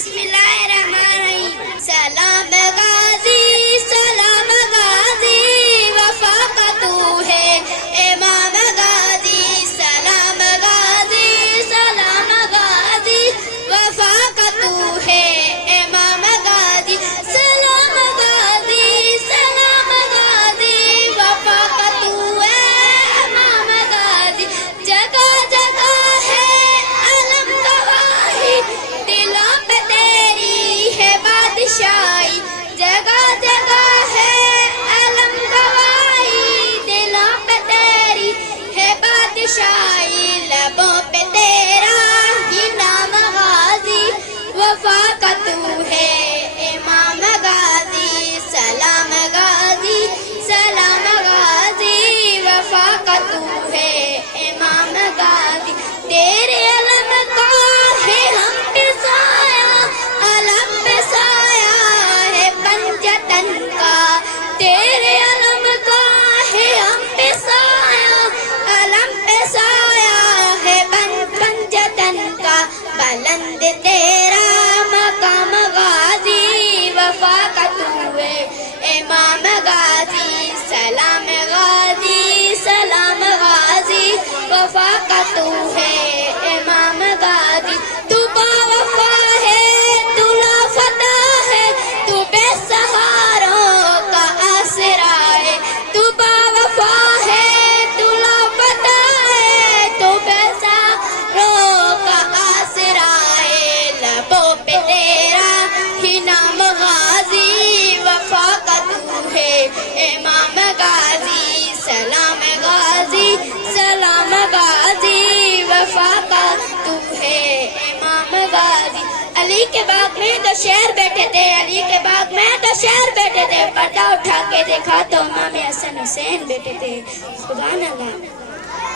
बिस्मिल्लाहिर्रहमानिर्रहीम। सलाम गाजी वफा का तू है इमाम गाजी। सलाम गाजी वफा का तू है इमाम गाजी। सलाम गाजी वफा का तू है इमाम गाजी। जगह जगह है अलम गवाही, दिलों पे तेरी है बादशाही। जगह जगह है अलम गवाही, दिलों पे तेरी है बादशाही। लबों पे तेरा ही नाम गाजी, वफा का तू है इमाम गाजी। सलाम गाजी वफा का तू है इमाम गाजी। तेरे अलम का है हम पे साया, अलम पे साया है पंजतन का। तेरे अलम का है हम पे साया, अलम पे साया है पंजतन का। बुलंद तेरा मकाम गाजी, वफा का तू है इमाम गाजी। सलाम गाजी वफा का तू है इमाम गाजी। तू बावफा है, तू लापता है, तू बेसहारों का आसरा है। तू बावफा है, तू लापता है, तू बेसहारों का आसरा है। लबों पे तेरा ही नाम गाजी, वफा का तू है इमाम गाजी। सलाम गाजी वफा का तू है इमाम गाजी। अली के बाग में तो शेर बैठे थे, अली के बाग में तो शेर बैठे थे। पर्दा उठा के देखा तो इमाम हसन हुसैन बैठे थे। सुभान अल्लाह।